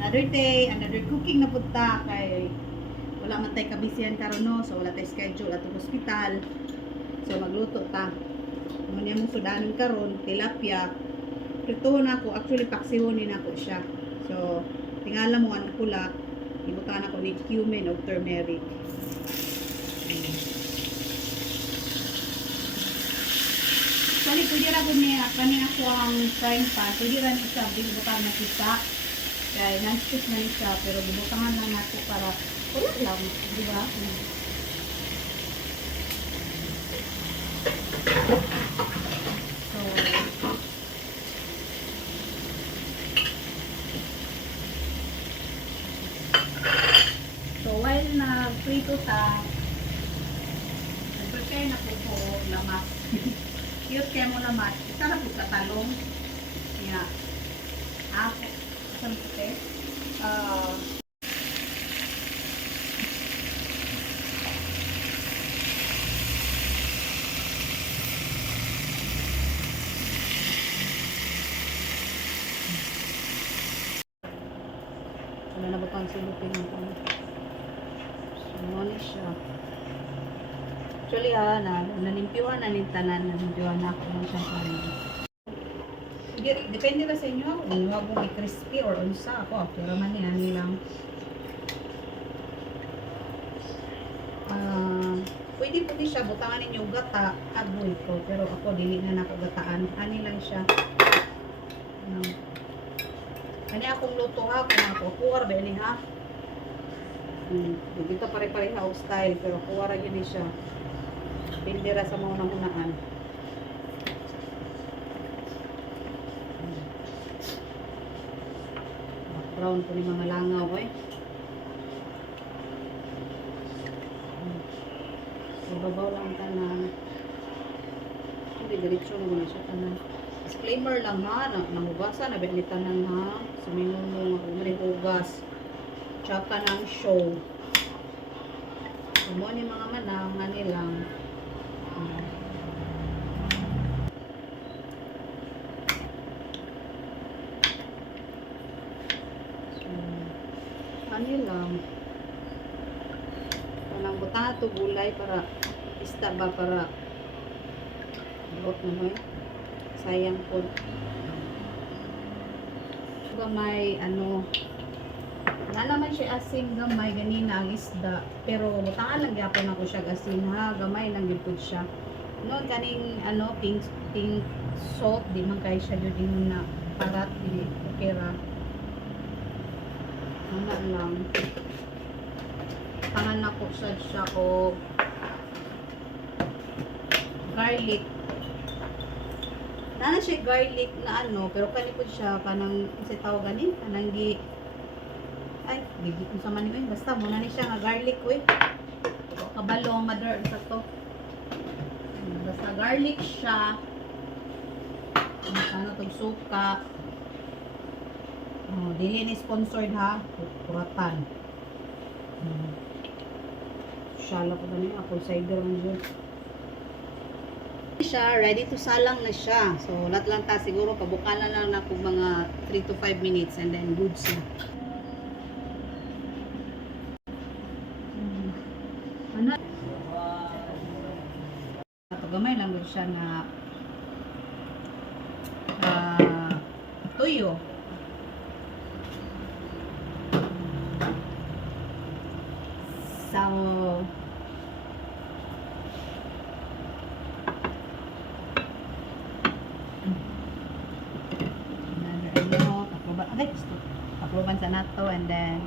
Another day, another cooking na punta kay wala man tay kabisihan karon no, so wala tay schedule at hospital. So magluto ta. Mo niya mong sudanon karon, tilapia. Prituhon ako, actually paksihonin ako siya. So tingala mo anong pula, ibutan ako ni cumin o turmeric. Actually, pwede ra ko niya, kani ako ang frying pan, pwede ra niya siya, bibutan na kita. Kaya non-stick na siya, pero bibutangan lang nato para wala lang, di ba? So while na-prito ta, nag-prepare na po po lamas. Cute kaya mo lamas. Isa na po sa talong. Kaya, ako. Saan po te? Wala na ba pang silupin ang pang sumoni siya. Actually nanimpiwan na nintanan, nanimpiwan na ako ng siyang karin. Depende ba sa inyo kung huwag mo crispy or unsa ako. Pero man yan nilang pwede po siya butangan ninyo gata, agoy ko. Pero ako dili na ako gataan. Ani lang siya. Kani akong luto ha, kung ako kuwar ba ini ha? Dito pare-pareha o style, pero kuwar yun siya. Pindira sa mga namunaan. Background po ni mga langaw eh. Ibabaw lang tanan. Hindi, diretso naman siya tanan. Disclaimer lang ha, nangugasan, nabinlitan lang ha. Sumingon mo, marihugas. Tsaka ng show. Sumo ni mga manang, nilang. Lang. Walang butangan to gulay para pista ba para buot naman. Sayang po. Gamay, na naman siya asin gamay, ganina ang isda. Pero butangan lang yapon ako siya asin ha. Gamay lang yun po siya. Noon kaning pink salt, di man kayo siya yun na parat, di pera. Wala lang. Tangan na po siya ko garlic. Nana siya garlic na pero kani po siya kanang kasi tawagan kanang ay, gigit mo sa mani basta muna ni siya nga garlic kabalong mother sa to. Basta garlic siya. Tong suka. Dili ni sponsored ha. Kuratan. Shala ko ba niya? Apple cider man dyan. Siya, ready to salang na siya. So, lahat lang ta siguro. Pabukalan lang na kung mga 3 to 5 minutes and then goods na. Ito gamay lang siya na tuyo. So, takloban sa nato and then